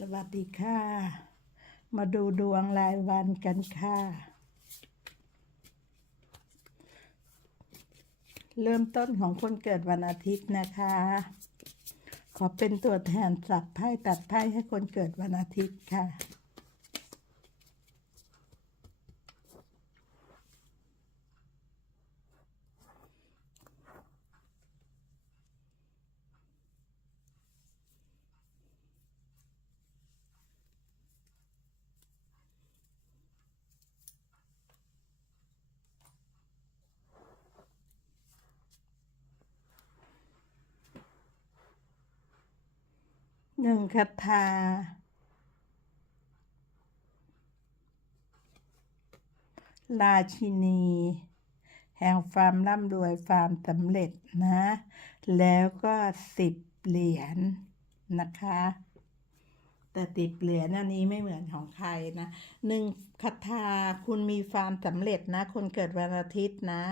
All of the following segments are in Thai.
สวัสดีค่ะ มาดูดวงรายวันกันค่ะ เริ่มต้นของคนเกิดวันอาทิตย์นะคะ ขอเป็นตัวแทนสับไพ่ตัดไพ่ให้คนเกิดวันอาทิตย์ค่ะ คาถาราชินี แห่งความร่ำรวยความสำเร็จนะ แล้วก็สิบเหรียญนะคะ แต่ติดเหรียญอันนี้ไม่เหมือนของใครนะหนึ่งคาถาคุณมีความสำเร็จนะ คนเกิดวันอาทิตย์นะ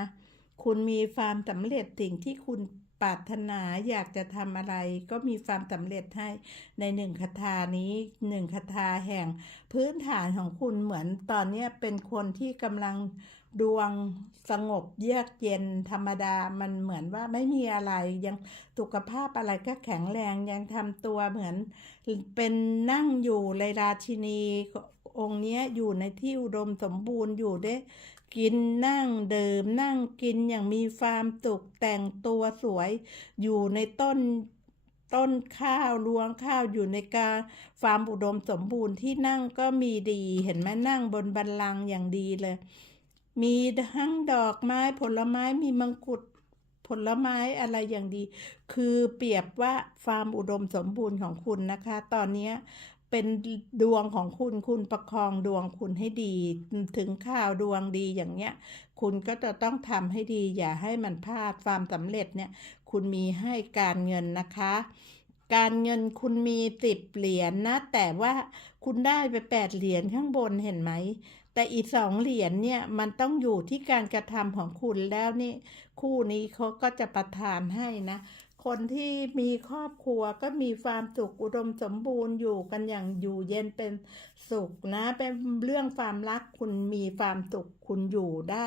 คุณมีความสำเร็จสิ่งที่คุณ ปรารถนาอยากจะทำอะไรก็มีความสำเร็จให้ในหนึ่งคาถานี้หนึ่งคาถาแห่ง พื้นฐานของคุณเหมือนตอนนี้เป็นคนที่กำลังดวงสงบเยือกเย็นธรรมดามันเหมือนว่าไม่มีอะไรยังสุขภาพอะไรก็แข็งแรงยังทำตัวเหมือน เป็นนั่งอยู่เลยราชินีองค์เนี้ยอยู่ในที่อุดมสมบูรณ์อยู่ได้ กินนั่งเดิมนั่งกินอย่างมีความสุขแต่งตัวสวยอยู่ในต้นต้นข้าวรวงข้าวอยู่ในกาฟาร์มอุดมสมบูรณ์ที่นั่งก็มีดีเห็นไหมนั่งบนบันลังอย่างดีเลย มีทั้งดอกไม้ผลไม้มีมังคุดผลไม้อะไรอย่างดี คือเปรียบว่าฟาร์มอุดมสมบูรณ์ของคุณนะคะ ตอนนี้ เป็นดวงของคุณคุณประคองดวงคุณให้ดี ถึงข่าวดวงดีอย่างเงี้ย คุณก็จะต้องทำให้ดี อย่าให้มันพลาดความสำเร็จเนี่ย คุณมีให้การเงินนะคะ การเงินคุณมีสิบเหรียญนะแต่ว่าคุณได้ไปแปดเหรียญข้างบนเห็นไหมแต่อีกสองเหรียญเนี่ยมันต้องอยู่ที่การกระทำของคุณแล้วนี่ คู่นี้เขาก็จะประทานให้นะ คนที่มีครอบครัวก็มีความสุขอุดมสมบูรณ์อยู่กันอย่างอยู่เย็นเป็นสุขนะ เป็นเรื่องความรักคุณมีความสุขคุณอยู่ได้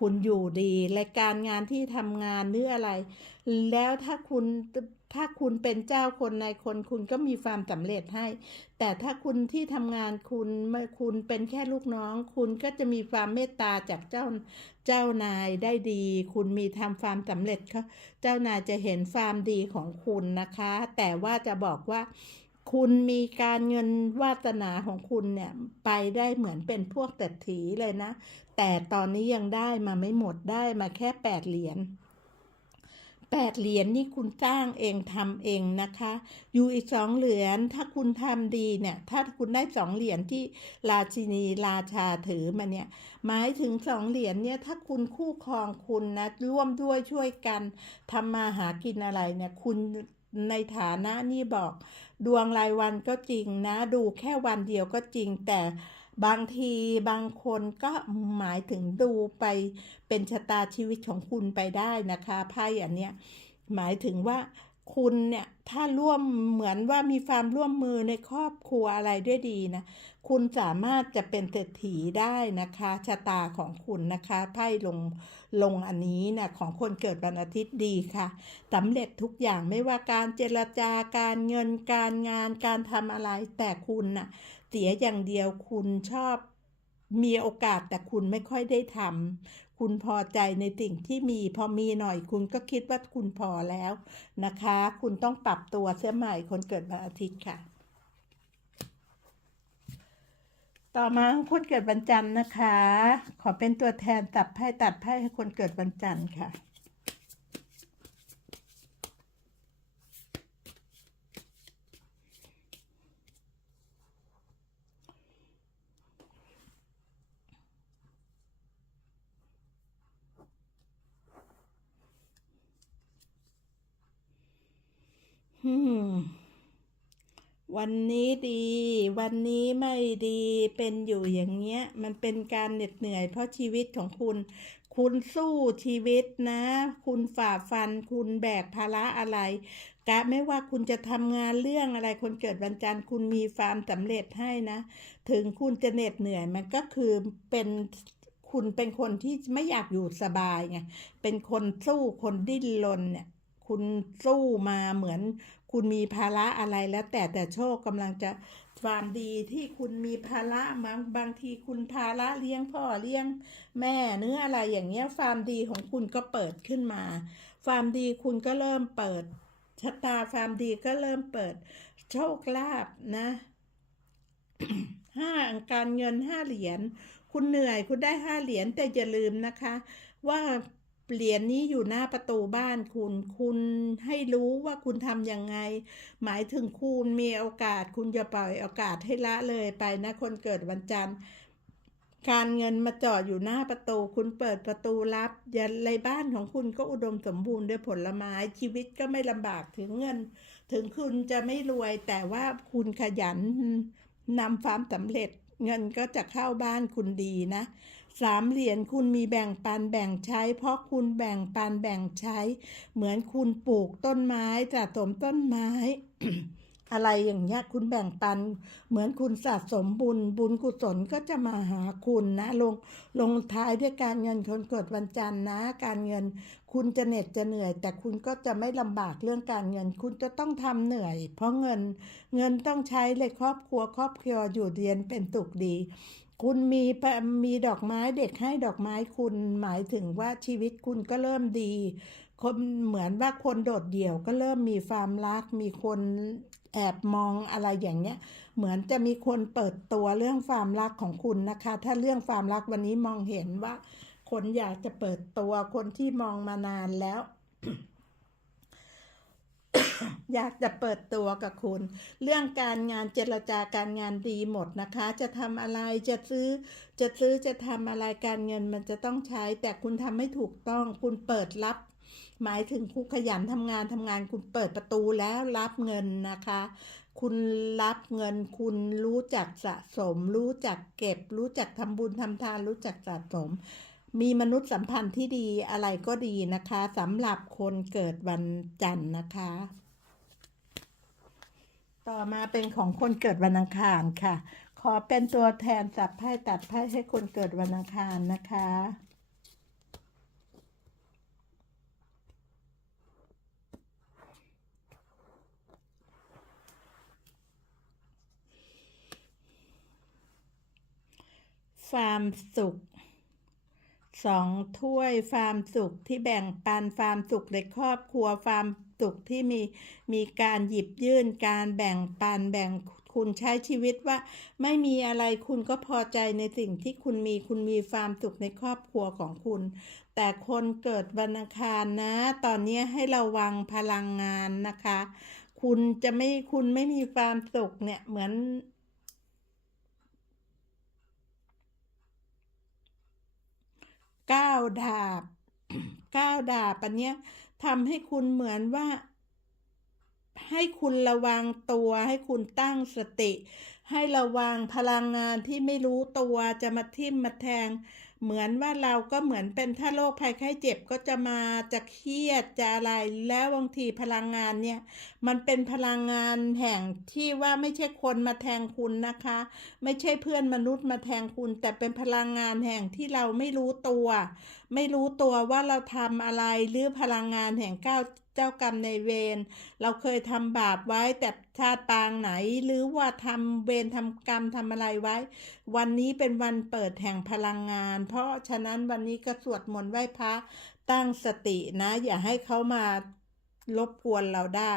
คุณอยู่ดีรายการงานที่ทำงานหรืออะไร แล้วถ้าคุณถ้าคุณเป็นเจ้าคนนายคนคุณก็มีความสำเร็จให้ แต่ถ้าคุณที่ทำงานคุณไม่คุณเป็นแค่ลูกน้อง คุณก็จะมีความเมตตาจากเจ้าเจ้านายได้ดี คุณมีทำความสำเร็จเขาเจ้านายจะเห็นความดีของคุณนะคะ แต่ว่าจะบอกว่า คุณมีการเงินวาสนาของคุณเนี่ยไปได้เหมือนเป็นพวกเศรษฐีเลยนะ แต่ตอนนี้ยังได้มาไม่หมดได้มาแค่แปดเหรียญแปดเหรียญนี่คุณสร้างเองทำเองนะคะ อยู่อีกสองเหรียญถ้าคุณทำดีเนี่ย ถ้าคุณได้สองเหรียญที่ราชินีราชาถือมาเนี่ย หมายถึงสองเหรียญเนี่ย ถ้าคุณคู่ครองคุณนะ ร่วมด้วยช่วยกันทำมาหากินอะไรเนี่ย คุณในฐานะนี่บอก ดวงรายวันก็จริงนะ ดูแค่วันเดียวก็จริง แต่บางทีบางคนก็หมายถึงดูไปเป็นชะตาชีวิตของคุณไปได้นะคะไพ่อันเนี้ยหมายถึงว่าคุณเนี่ยถ้าร่วมเหมือนว่ามีความร่วมมือในครอบครัวอะไรด้วยดีนะ คุณสามารถจะเป็นเศรษฐีได้นะคะชะตาของคุณนะคะไพ่ลงลงอันนี้นะของคนเกิดวันอาทิตย์ดีค่ะสำเร็จทุกอย่างไม่ว่าการเจรจาการเงินการงานการทำอะไรแต่คุณน่ะเสียอย่างเดียวคุณชอบมีโอกาสแต่คุณไม่ค่อยได้ทำคุณพอใจในสิ่งที่มีพอมีหน่อยคุณก็คิดว่าคุณพอแล้วนะคะ คุณต้องปรับตัวเสียใหม่คนเกิดวันอาทิตย์ค่ะ ต่อมาคนเกิดวันจันทร์นะคะ ขอเป็นตัวแทนตัดไพ่ตัดไพ่ให้คนเกิดวันจันทร์ค่ะอืม วันนี้ดี วันนี้ไม่ดีเป็นอยู่อย่างเงี้ย มันเป็นการเหน็ดเหนื่อยเพราะชีวิตของคุณ คุณสู้ชีวิตนะ คุณฝ่าฟัน คุณแบกภาระอะไรกะไม่ว่าคุณจะทำงานเรื่องอะไร คนเกิดวันจันทร์คุณมีความสำเร็จให้นะ ถึงคุณจะเหน็ดเหนื่อยมันก็คือเป็นคุณเป็นคนที่ไม่อยากอยู่สบายไง เป็นคนสู้คนดิ้นรนเนี่ย คุณสู้มาเหมือน คุณมีภาระอะไรแล้วแต่แต่โชคกำลังจะความดีที่คุณมีภาระบางบางทีคุณภาระเลี้ยงพ่อเลี้ยงแม่เนื้ออะไรอย่างเงี้ยความดีของคุณก็เปิดขึ้นมา ความดีคุณก็เริ่มเปิดชะตาความดีก็เริ่มเปิด โชคลาภนะห้าการเงินห้าเหรียญคุณเหนื่อยคุณได้ห้าเหรียญแต่อย่าลืมนะคะ ว่า เหรียญนี้อยู่หน้าประตูบ้านคุณ คุณให้รู้ว่าคุณทำยังไง หมายถึงคุณมีโอกาส คุณอย่าปล่อยโอกาสให้ละเลยไปนะคนเกิดวันจันทร์ การเงินมาจอดอยู่หน้าประตู คุณเปิดประตูรับอย่าในบ้านของคุณก็อุดมสมบูรณ์ด้วยผลไม้ชีวิตก็ไม่ลำบากถึงเงิน ถึงคุณจะไม่รวยแต่ว่าคุณขยันนำความสำเร็จ เงินก็จะเข้าบ้านคุณดีนะ สามเหรียญคุณมีแบ่งปันแบ่งใช้ เพราะคุณแบ่งปันแบ่งใช้ เหมือนคุณปลูกต้นไม้สะสมต้นไม้อะไรอย่างเงี้ยคุณแบ่งปัน เหมือนคุณสะสมบุญ บุญกุศลก็จะมาหาคุณนะ ลงลงท้ายด้วยการเงินคนเกิดวันจันทร์นะ การเงิน คุณจะเหน็ดจะเหนื่อย แต่คุณก็จะไม่ลำบากเรื่องการเงิน คุณจะต้องทำเหนื่อย เพราะเงินเงินต้องใช้เลยครอบครัวครอบครัวอยู่เรียนเป็นสุขดี คุณมีมีดอกไม้เด็กให้ดอกไม้คุณหมายถึงว่าชีวิตคุณก็เริ่มดี คนเหมือนว่าคนโดดเดี่ยวก็เริ่มมีความรัก มีคนแอบมองอะไรอย่างเงี้ย เหมือนจะมีคนเปิดตัวเรื่องความรักของคุณนะคะ ถ้าเรื่องความรักวันนี้มองเห็นว่า คนอยากจะเปิดตัวคนที่มองมานานแล้ว อยากจะเปิดตัวกับคุณ เรื่องการงานเจรจาการงานดีหมดนะคะ จะทำอะไรจะซื้อ จะซื้อจะทำอะไรการเงินมันจะต้องใช้ แต่คุณทำไม่ถูกต้องคุณเปิดรับ หมายถึงคุณขยันทำงานทำงานคุณเปิดประตูแล้วรับเงินนะคะ คุณรับเงิน คุณรู้จักสะสม รู้จักเก็บ รู้จักทำบุญทำทาน รู้จักสะสมมีมนุษยสัมพันธ์ที่ดีอะไรก็ดีนะคะสำหรับคนเกิดวันจันทร์นะคะ ต่อมาเป็นของคนเกิดวันอังคารค่ะ ขอเป็นตัวแทนสับไพ่ตัดไพ่ให้คนเกิดวันอังคารนะคะความสุขสองถ้วยความสุขที่แบ่งปันความสุขในครอบครัวความ สุขที่มีมีการหยิบยื่นการแบ่งปันแบ่งคุณใช้ชีวิตว่าไม่มีอะไรคุณก็พอใจในสิ่งที่คุณมีคุณมีความสุขในครอบครัวของคุณ แต่คนเกิดวันอังคารนะ ตอนนี้ให้ระวังพลังงานนะคะ คุณจะไม่คุณไม่มีความสุขเนี่ยเหมือนก้าวดาบก้าวดาบอันเนี้ย ทำให้คุณเหมือนว่า ให้คุณระวังตัว ให้คุณตั้งสติ ให้ระวังพลังงานที่ไม่รู้ตัวจะมาทิ่มมาแทง เหมือนว่าเราก็เหมือนเป็นถ้าโรคภัยไข้เจ็บก็จะมาจะเครียดจะอะไรแล้วบางทีพลังงานเนี่ย มันเป็นพลังงานแห่งที่ว่าไม่ใช่คนมาแทงคุณนะคะ ไม่ใช่เพื่อนมนุษย์มาแทงคุณ แต่เป็นพลังงานแห่งที่เราไม่รู้ตัว ไม่รู้ตัวว่าเราทำอะไรหรือพลังงานแห่งก้าวเจ้ากรรมในเวร เราเคยทำบาปไว้แต่ชาติปางไหน หรือว่าทำเวรทำกรรมทำอะไรไว้ วันนี้เป็นวันเปิดแห่งพลังงาน เพราะฉะนั้นวันนี้ก็สวดมนต์ไหว้พระตั้งสตินะ อย่าให้เขามารบกวนเราได้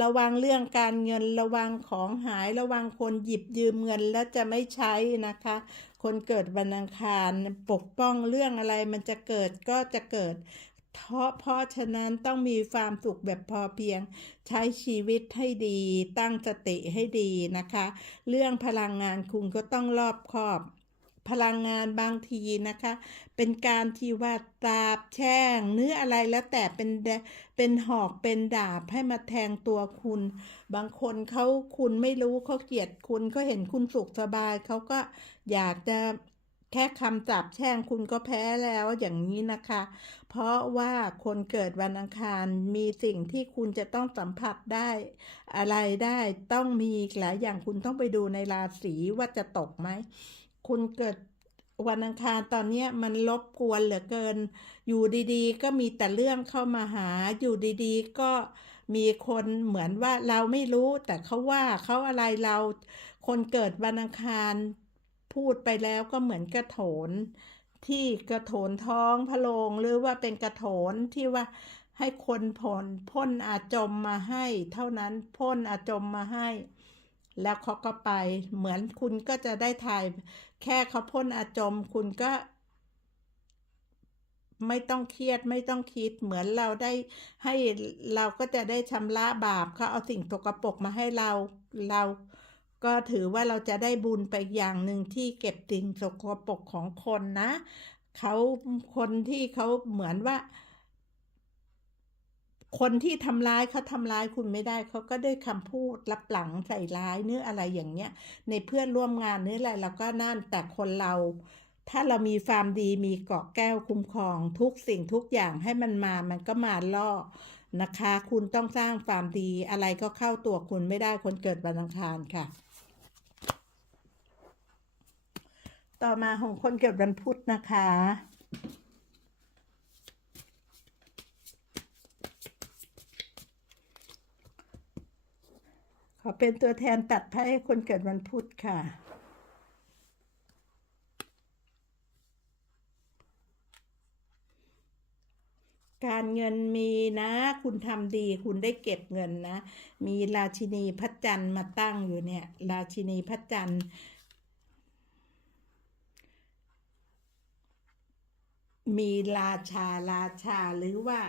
ระวังเรื่องการเงินระวังของหายระวังคนหยิบยืมเงินแล้วจะไม่ใช้นะคะ คนเกิดวันอังคารปกป้องเรื่องอะไรมันจะเกิดก็จะเกิด เพราะเพราะฉะนั้นต้องมีความสุขแบบพอเพียง ใช้ชีวิตให้ดี ตั้งสติให้ดีนะคะ เรื่องพลังงานคุณก็ต้องรอบคอบพลังงานบางทีนะคะ เป็นการที่ว่าตราบแช่งเนื้ออะไรแล้วแต่เป็นเป็นหอกเป็นดาบให้มาแทงตัวคุณ บางคนเขาคุณไม่รู้เขาเกลียดคุณเขาเห็นคุณสุขสบายเขาก็อยากจะ แค่คำสาปแช่งคุณก็แพ้แล้วอย่างนี้นะคะ เพราะว่าคนเกิดวันอังคารมีสิ่งที่คุณจะต้องสัมผัสได้ อะไรได้ต้องมีหลายอย่างคุณต้องไปดูในราศีว่าจะตกไหม คุณเกิดวันอังคารตอนนี้มันรบกวนเหลือเกิน อยู่ดีๆ ก็มีแต่เรื่องเข้ามาหา อยู่ดีๆ ก็มีคนเหมือนว่าเราไม่รู้ แต่เขาว่าเขาอะไรเรา คนเกิดวันอังคาร พูดไปแล้วก็เหมือนกระโถน ที่กระโถนท้องพระโรงหรือว่าเป็นกระโถนที่ว่าให้คนผลพ่นอาจมมาให้ เท่านั้นพ่นอาจมมาให้ แล้วเขาก็ไปเหมือนคุณก็จะได้ถ่าย แค่เขาพ่นอาจมคุณก็ ไม่ต้องเครียดไม่ต้องคิดเหมือนเราได้ให้เราก็จะได้ชำระบาปเขาเอาสิ่งตกปรกมาให้เราเรา ก็ถือว่าเราจะได้บุญไปอย่างหนึ่งที่เก็บสิ่งสกปรกของคนนะเขาคนที่เขาเหมือนว่า คนที่ทำร้ายเขาทำร้ายคุณไม่ได้เขาก็ด้วยคำพูดรับหลังใส่ร้ายเนื้ออะไรอย่างเงี้ย ในเพื่อนร่วมงานเนื้ออะไรเราก็นั่นแต่คนเรา ถ้าเรามีความดีมีเกาะแก้วคุ้มครอง ทุกสิ่งทุกอย่างให้มันมามันก็มาล่อนะคะ คุณต้องสร้างความดีอะไรก็เข้าตัวคุณไม่ได้คนเกิดวันอังคารค่ะ ต่อมาของคนเกิดวันพุธนะคะ ขอเป็นตัวแทนตัดไพ่คนเกิดวันพุธค่ะการเงินมีนะ คุณทำดีคุณได้เก็บเงินนะ มีราชินีพระจันทร์มาตั้งอยู่เนี่ย ราชินีพระจันทร์ มีราชาราชาหรือว่า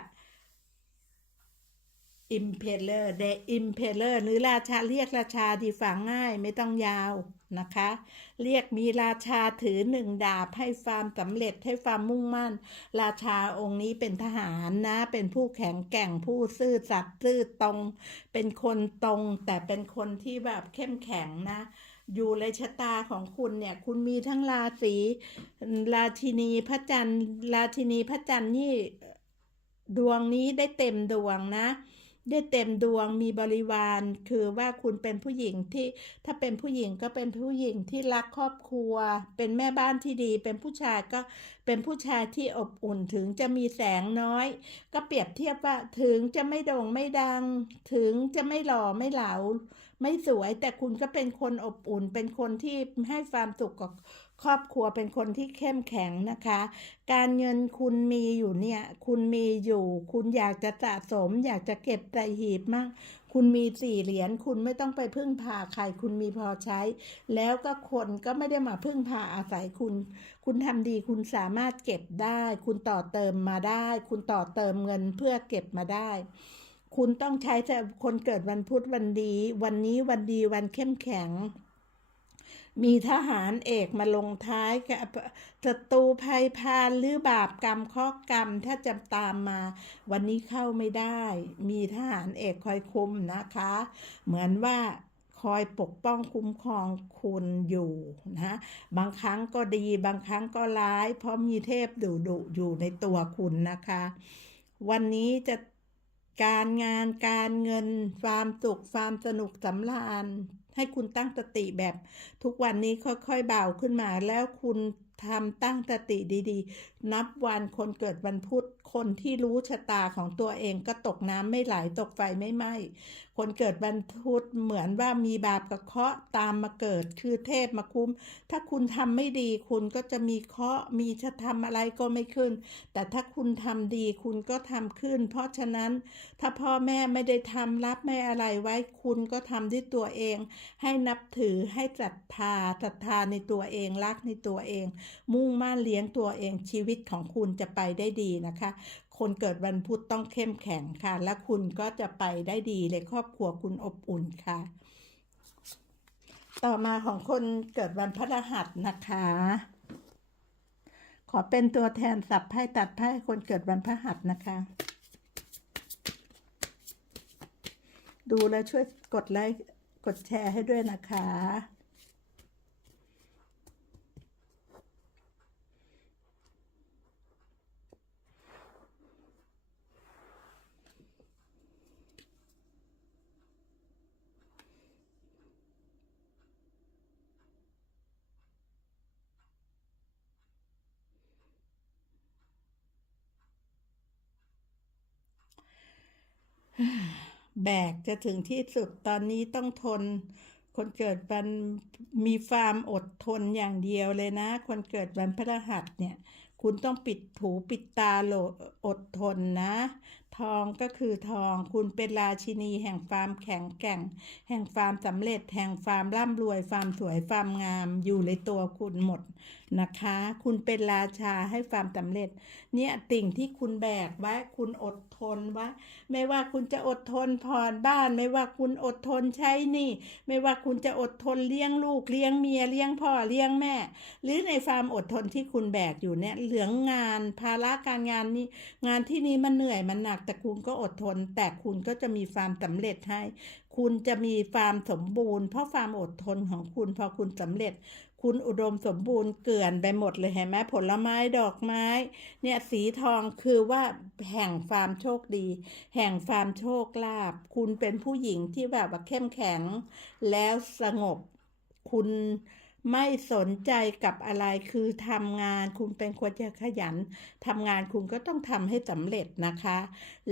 อิมเพลเลอร์เดอิมเพลเลอร์หรือราชาเรียกราชาที่ฟังง่ายไม่ต้องยาวนะคะ เรียกมีราชาถือหนึ่งดาบให้ความสำเร็จให้ความมุ่งมั่น ราชาองค์นี้เป็นทหารนะ เป็นผู้แข็งแกร่งผู้ซื่อสัตย์ซื่อตรง เป็นคนตรง แต่เป็นคนที่แบบเข้มแข็งนะ อยู่ในชะตาของคุณเนี่ย คุณมีทั้งราศีราชินีพระจันทร์ราชินีพระจันทร์นี่ดวงนี้ได้เต็มดวงนะ ได้เต็มดวงมีบริวารคือว่าคุณเป็นผู้หญิงที่ถ้าเป็นผู้หญิงก็เป็นผู้หญิงที่รักครอบครัว เป็นแม่บ้านที่ดี เป็นผู้ชายก็เป็นผู้ชายที่อบอุ่นถึงจะมีแสงน้อย ก็เปรียบเทียบว่าถึงจะไม่โด่งไม่ดัง ถึงจะไม่หล่อไม่เหลา ไม่สวยแต่คุณก็เป็นคนอบอุ่น เป็นคนที่ให้ความสุขกับครอบครัวเป็นคนที่เข้มแข็งนะคะ การเงินคุณมีอยู่เนี่ย คุณมีอยู่ คุณอยากจะสะสม อยากจะเก็บใส่หีบมาก คุณมีสี่เหรียญคุณไม่ต้องไปพึ่งพาใครคุณมีพอใช้ แล้วก็คนก็ไม่ได้มาพึ่งพาอาศัยคุณ คุณทำดีคุณสามารถเก็บได้ คุณต่อเติมมาได้ คุณต่อเติมเงินเพื่อเก็บมาได้ คุณต้องใช้แต่คนเกิดวันพุธวันดี วันนี้วันดีวันเข้มแข็ง มีทหารเอกมาลงท้ายกับศัตรูภัยพานหรือบาปกรรมข้อกรรมถ้าจะตามมา วันนี้เข้าไม่ได้ มีทหารเอกคอยคุมนะคะ เหมือนว่าคอยปกป้องคุ้มครองคุณอยู่นะบางครั้งก็ดีบางครั้งก็ร้าย เพราะมีเทพดุดุอยู่ในตัวคุณนะคะ วันนี้จะ การงานการเงิน ความสุขความสนุกสำราญ ให้คุณตั้งสติแบบทุกวันนี้ค่อยๆเบาขึ้นมาแล้วคุณทำตั้งสติดีๆนับวันคนเกิดวันพุธ คนที่รู้ชะตาของตัวเองก็ตกน้ำไม่ไหลตกไฟไม่ไหม้ คนเกิดวันพุธเหมือนว่ามีบาปกับเคาะตามมาเกิดคือเทพมาคุ้ม ถ้าคุณทำไม่ดีคุณก็จะมีเคาะมีจะทำอะไรก็ไม่ขึ้น แต่ถ้าคุณทำดีคุณก็ทำขึ้น เพราะฉะนั้นถ้าพ่อแม่ไม่ได้ทำรับไม่อะไรไว้คุณก็ทำด้วยตัวเอง ให้นับถือให้ศรัทธาศรัทธาในตัวเองรักในตัวเอง มุ่งมั่นเลี้ยงตัวเองชีวิตของคุณจะไปได้ดีนะคะ คนเกิดวันพุธต้องเข้มแข็งค่ะ และคุณก็จะไปได้ดีเลยครอบครัวคุณอบอุ่นค่ะ ต่อมาของคนเกิดวันพฤหัสนะคะ ขอเป็นตัวแทนสับไพ่ตัดไพ่คนเกิดวันพฤหัสนะคะดูแล้วช่วยกดไลค์ กดแชร์ให้ด้วยนะคะ แบกจะถึงที่สุดตอนนี้ต้องทน คนเกิดวันมีความอดทนอย่างเดียวเลยนะ คนเกิดวันพฤหัสเนี่ย คุณต้องปิดถูปิดตาโลอดทนนะ ทองก็คือทอง คุณเป็นราชินีแห่งความแข็งแกร่ง แห่งความสำเร็จ แห่งความร่ำรวย ความสวย ความงาม อยู่ในตัวคุณหมดนะคะ คุณเป็นราชาให้ความสำเร็จ เนี่ยสิ่งที่คุณแบกไว้ คุณอดทนไว้ ไม่ว่าคุณจะอดทนผ่อนบ้าน ไม่ว่าคุณอดทนใช้หนี้ไม่ว่าคุณจะอดทนเลี้ยงลูก เลี้ยงเมีย เลี้ยงพ่อ เลี้ยงแม่ หรือในความอดทนที่คุณแบกอยู่เนี่ย เหลืองงาน ภาระการงานนี้ งานที่นี้มันเหนื่อย มันหนักแต่คุณก็อดทน แต่คุณก็จะมีความสำเร็จให้ คุณจะมีความสมบูรณ์เพราะความอดทนของคุณพอคุณสำเร็จ คุณอุดมสมบูรณ์เกลื่อนไปหมดเลยเห็นไหมผลไม้ดอกไม้ เนี่ยสีทองคือว่าแห่งความโชคดี แห่งความโชคลาภคุณเป็นผู้หญิงที่แบบว่าเข้มแข็งแล้วสงบ คุณ ไม่สนใจกับอะไรคือทำงานคุณเป็นคนจะขยันทำงานคุณก็ต้องทำให้สำเร็จนะคะ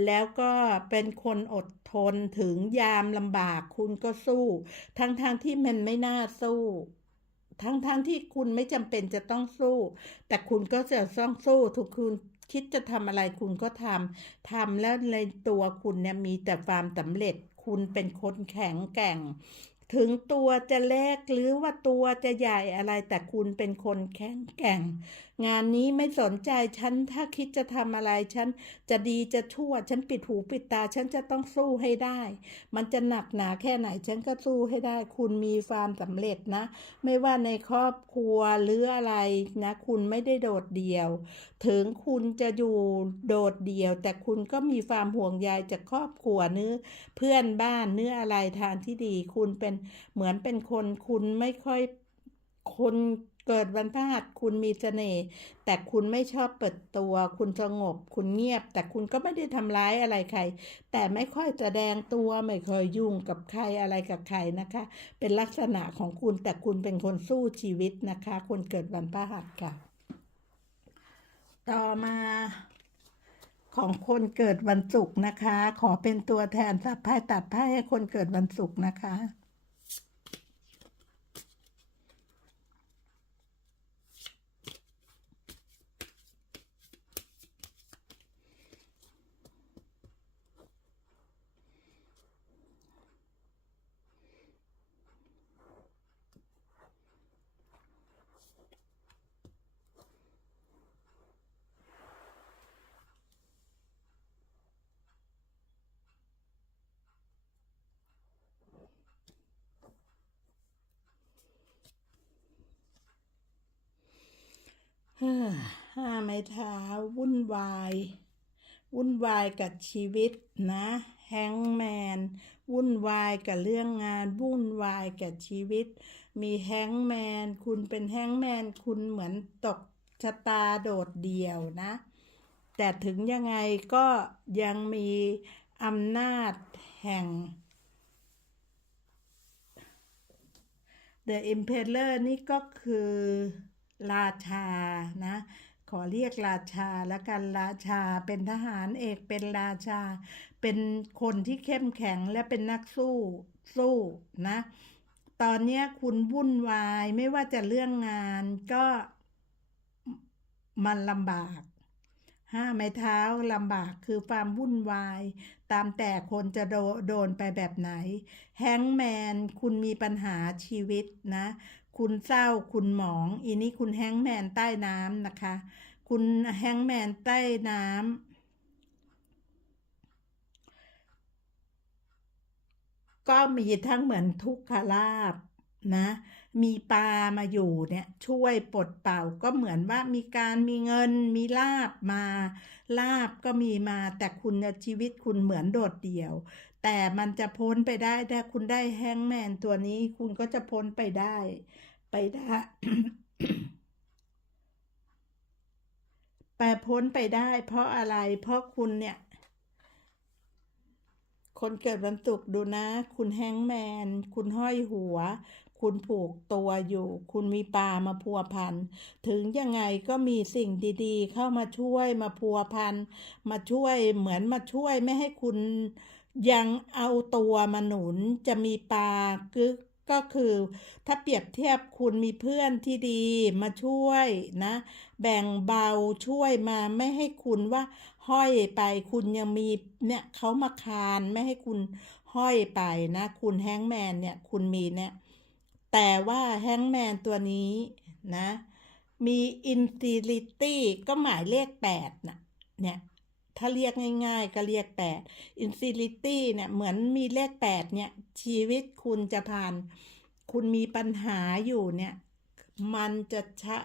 แล้วก็เป็นคนอดทนถึงยามลำบากคุณก็สู้ ทั้งๆทที่มันไม่น่าสู้ทั้งๆทที่คุณไม่จำเป็นจะต้องสู้ แต่คุณก็จะต้องสู้ทุกคุณคิดจะทำอะไรคุณก็ทำทำแล้วในตัวคุณเนี่ยมีแต่ความสำเร็จ คุณเป็นคนแข็งแกร่ง ถึงตัวจะเล็กหรือว่าตัวจะใหญ่อะไรแต่คุณเป็นคนแข็งแกร่ง งานนี้ไม่สนใจฉันถ้าคิดจะทำอะไรฉันจะดีจะชั่ว ฉันปิดหูปิดตา ฉันจะต้องสู้ให้ได้ มันจะหนักหนาแค่ไหน ฉันก็สู้ให้ได้ คุณมีความสำเร็จนะ ไม่ว่าในครอบครัวหรืออะไรนะ คุณไม่ได้โดดเดี่ยว ถึงคุณจะอยู่โดดเดี่ยว แต่คุณก็มีความห่วงใยจากครอบครัวเนื้อเพื่อนบ้านเนื้ออะไรทางที่ดี คุณเป็นเหมือนเป็นคนคุณไม่ค่อยคน เกิดวันพฤหัสคุณมีเสน่ห์แต่คุณไม่ชอบเปิดตัว คุณสงบ คุณเงียบ แต่คุณก็ไม่ได้ทำร้ายอะไรใคร แต่ไม่ค่อยแสดงตัวไม่ค่อยยุ่งกับใครอะไรกับใครนะคะ เป็นลักษณะของคุณแต่คุณเป็นคนสู้ชีวิตนะคะ คนเกิดวันพฤหัสค่ะ ต่อมาของคนเกิดวันศุกร์นะคะ ขอเป็นตัวแทนสับไพ่ตัดไพ่ให้คนเกิดวันศุกร์นะคะ ห้าไม้เท้าวุ่นวาย วุ่นวายกับชีวิตนะแฮงแมนวุ่นวายกับเรื่องงาน วุ่นวายกับชีวิต มีแฮงแมนคุณเป็นแฮงแมนคุณเหมือนตกชะตาโดดเดี่ยวนะ แต่ถึงยังไงก็ยังมีอำนาจแห่ง The Emperor นี่ก็คือ ราชานะขอเรียกราชาแล้วกันราชาเป็นทหารเอกเป็นราชา เป็นคนที่เข้มแข็งและเป็นนักสู้สู้นะ ตอนนี้คุณวุ่นวายไม่ว่าจะเรื่องงานก็มันลำบากห้าไม้เท้าลำบากคือความวุ่นวาย ตามแต่คนจะโดโดนไปแบบไหน แฮงแมนคุณมีปัญหาชีวิตนะ คุณเศร้า คุณหมอง อีนี้คุณแฮงแมนใต้น้ำนะคะ คุณแฮงแมนใต้น้ำก็มีทั้งเหมือนทุกขลาบนะ มีปลามาอยู่เนี่ยช่วยปลดเป่าก็เหมือนว่ามีการมีเงินมีลาบมา ลาบก็มีมาแต่คุณน่ะชีวิตคุณเหมือนโดดเดี่ยว แต่มันจะพ้นไปได้ถ้าคุณได้แฮงแมนตัวนี้คุณก็จะพ้นไปได้ ไปได้แต่พ้นไปได้ เพราะอะไร เพราะคุณเนี่ย คนเกิดวันศุกร์ดูนะ คุณแฮงแมน คุณห้อยหัว คุณผูกตัวอยู่ คุณมีปลามาพัวพัน ถึงยังไงก็มีสิ่งดีๆ เข้ามาช่วยมาพัวพัน มาช่วยเหมือนมาช่วยไม่ให้คุณยังเอาตัวมาหนุนจะมีปลาก็ก็ ก็คือถ้าเปรียบเทียบคุณมีเพื่อนที่ดีมาช่วยนะ แบ่งเบาช่วยมาไม่ให้คุณว่าห้อยไปคุณยังมีเนี่ยเขามาคานไม่ให้คุณห้อยไปนะ คุณแฮงแมนเนี่ยคุณมีเนี่ยแต่ว่าแฮงแมนตัวนี้นะ มีอินฟินิตี้ก็หมายเลขแปดนะเนี่ย ถ้าเรียกง่าย ๆ ก็เรียกแปดอินฟินิตี้เนี่ยเหมือนมีเลขแปดเนี่ยชีวิตคุณจะผ่าน คุณมีปัญหาอยู่เนี่ยมันจะชะ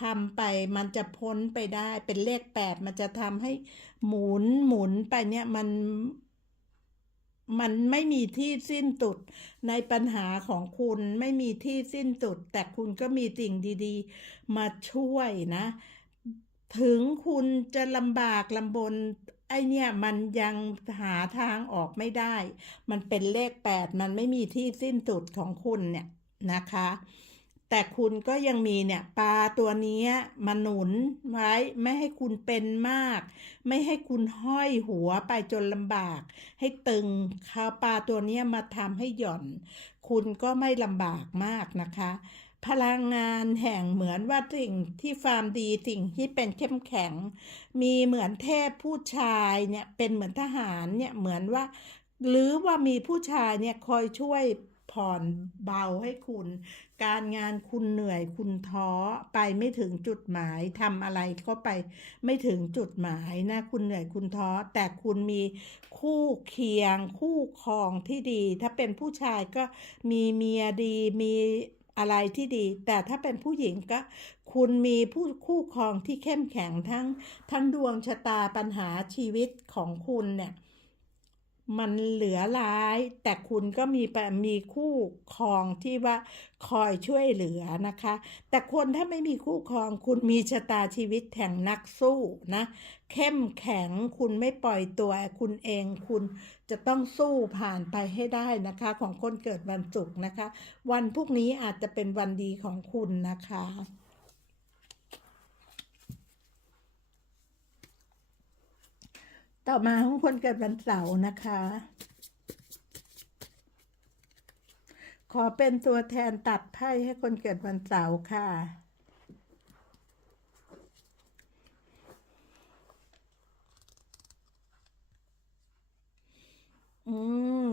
ทำไปมันจะพ้นไปได้เป็นเลขแปดมันจะทำให้หมุนหมุนไปเนี่ยมันมันไม่มีที่สิ้นสุดในปัญหาของคุณไม่มีที่สิ้นสุด แต่คุณก็มีสิ่งดี ๆ มาช่วยนะ ถึงคุณจะลำบากลำบนไอเนี่ยมันยังหาทางออกไม่ได้ มันเป็นเลขแปดมันไม่มีที่สิ้นสุดของคุณเนี่ยนะคะ แต่คุณก็ยังมีเนี่ยปลาตัวนี้มาหนุนไว้ไม่ให้คุณเป็นมาก ไม่ให้คุณห้อยหัวไปจนลำบาก ให้ตึงข้าวปลาตัวนี้มาทำให้หย่อน คุณก็ไม่ลำบากมากนะคะ พลังงานแห่งเหมือนว่าสิ่งที่ฟามดีสิ่งที่เป็นเข้มแข็ง มีเหมือนเทพผู้ชายเนี่ยเป็นเหมือนทหารเนี่ยเหมือนว่า หรือว่ามีผู้ชายเนี่ยคอยช่วยผ่อนเบาให้คุณ การงานคุณเหนื่อยคุณท้อไปไม่ถึงจุดหมายทำอะไรก็ไปไม่ถึงจุดหมายนะ คุณเหนื่อยคุณท้อแต่คุณมีคู่เคียง คู่ครองที่ดี ถ้าเป็นผู้ชายก็มีเมียดีมี อะไรที่ดี แต่ถ้าเป็นผู้หญิงก็ คุณมีผู้คู่ครองที่เข้มแข็งทั้ง ทั้งดวงชะตาปัญหาชีวิตของคุณเนี่ยมันเหลือร้าย แต่คุณก็มีมีคู่ครองที่ว่าคอยช่วยเหลือนะคะ แต่คนถ้าไม่มีคู่ครอง คุณมีชะตาชีวิตแห่งนักสู้นะ เข้มแข็งคุณไม่ปล่อยตัวคุณเอง คุณ จะต้องสู้ผ่านไปให้ได้นะคะ ของคนเกิดวันศุกร์นะคะ วันพรุ่งนี้อาจจะเป็นวันดีของคุณนะคะต่อมาของคนเกิดวันเสาร์นะคะ ขอเป็นตัวแทนตัดไพ่ให้คนเกิดวันเสาร์ค่ะ อืม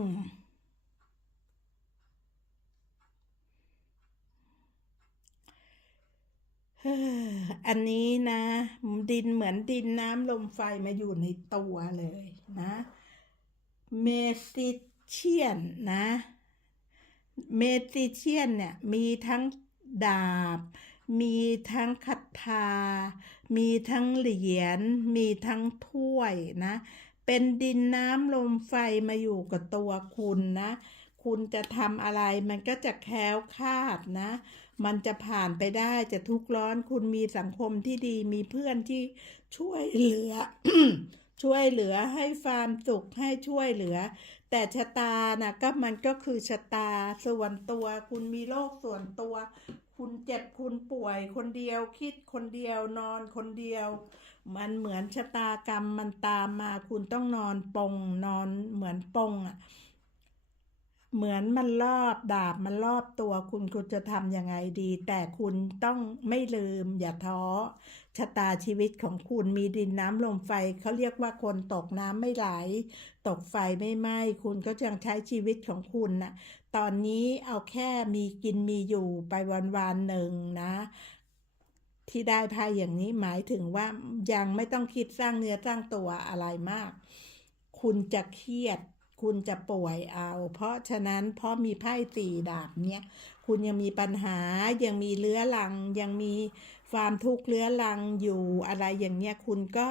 เฮ้ออันนี้นะ ดินเหมือนดินน้ำลมไฟมาอยู่ในตัวเลยนะเมซิเชียนนะ เมซิเชียนเนี่ยมีทั้งดาบ มีทั้งคัตทามีทั้งเหรียญ มีทั้งถ้วยนะ เป็นดินน้ำลมไฟมาอยู่กับตัวคุณนะ คุณจะทำอะไรมันก็จะแคล้วคลาดนะ มันจะผ่านไปได้จะทุกข์ร้อน คุณมีสังคมที่ดีมีเพื่อนที่ช่วยเหลือ ช่วยเหลือให้ฟามสุขให้ช่วยเหลือ แต่ชะตานะก็มันก็คือชะตาส่วนตัว คุณมีโรคส่วนตัว คุณเจ็บคุณป่วย คนเดียวคิดคนเดียวนอนคนเดียว มันเหมือนชะตากรรมมันตามมาคุณต้องนอนปงนอนเหมือนปงอะเหมือนมันรอบดาบมันรอบตัวคุณคุณจะทำยังไงดี แต่คุณต้องไม่ลืม อย่าท้อชะตาชีวิตของคุณมีดินน้ำลมไฟเขาเรียกว่าคนตกน้ำไม่ไหล ตกไฟไม่ไหม้คุณก็ยังใช้ชีวิตของคุณน่ะตอนนี้เอาแค่มีกินมีอยู่ไปวันวันหนึ่งนะ ที่ได้ไพ่อย่างนี้หมายถึงว่ายังไม่ต้องคิดสร้างเนื้อสร้างตัวอะไรมาก คุณจะเครียด คุณจะป่วยเอา เพราะฉะนั้นเพราะมีไพ่สี่ดาบเนี้ยคุณยังมีปัญหายังมีเลื้อรัง ยังมีความทุกข์เลื้อรังอยู่อะไรอย่างเนี้ยคุณก็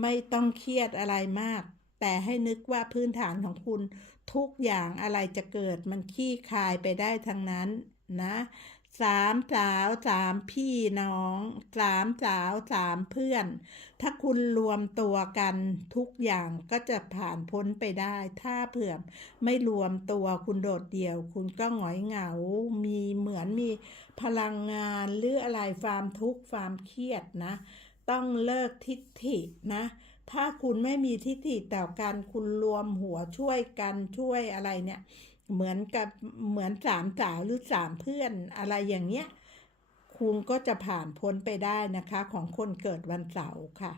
ไม่ต้องเครียดอะไรมาก แต่ให้นึกว่าพื้นฐานของคุณทุกอย่างอะไรจะเกิดมันขี้คายไปได้ทั้งนั้นนะ สามสาวสามพี่น้องสามสาวสามเพื่อน ถ้าคุณรวมตัวกันทุกอย่างก็จะผ่านพ้นไปได้ ถ้าเผื่อไม่รวมตัวคุณโดดเดี่ยว คุณก็หงอยเหงา มีเหมือนมีพลังงานหรืออะไรความทุกข์ความเครียดนะ ต้องเลิกทิฏฐินะ ถ้าคุณไม่มีทิฏฐิต่อกันคุณรวมหัวช่วยกันช่วยอะไรเนี่ย เหมือนกับเหมือนสามสาวหรือสามเพื่อนอะไรอย่างเงี้ยคุณก็จะผ่านพ้นไปได้นะคะ ของคนเกิดวันเสาร์ค่ะ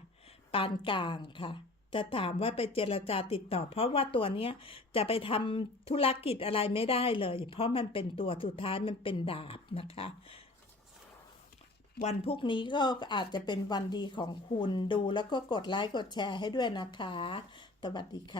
ปานกลางค่ะ จะถามว่าไปเจรจาติดต่อ เพราะว่าตัวเนี้ยจะไปทำธุรกิจอะไรไม่ได้เลย เพราะมันเป็นตัวสุดท้ายมันเป็นดาบนะคะวันพรุ่งนี้ก็อาจจะเป็นวันดีของคุณดูแล้วก็กดไลค์กดแชร์ให้ด้วยนะคะ สวัสดีค่ะ